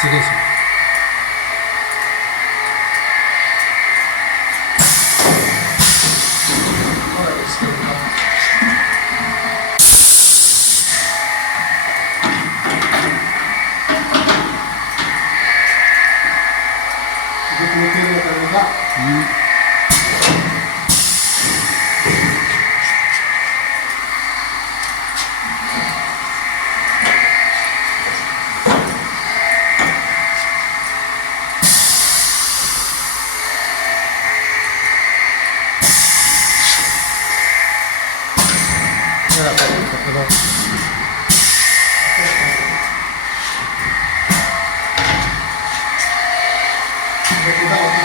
Sige, sige. Alright, let's give it a couple. Hindi pumipili na talaga. Yeah, pero hindi ko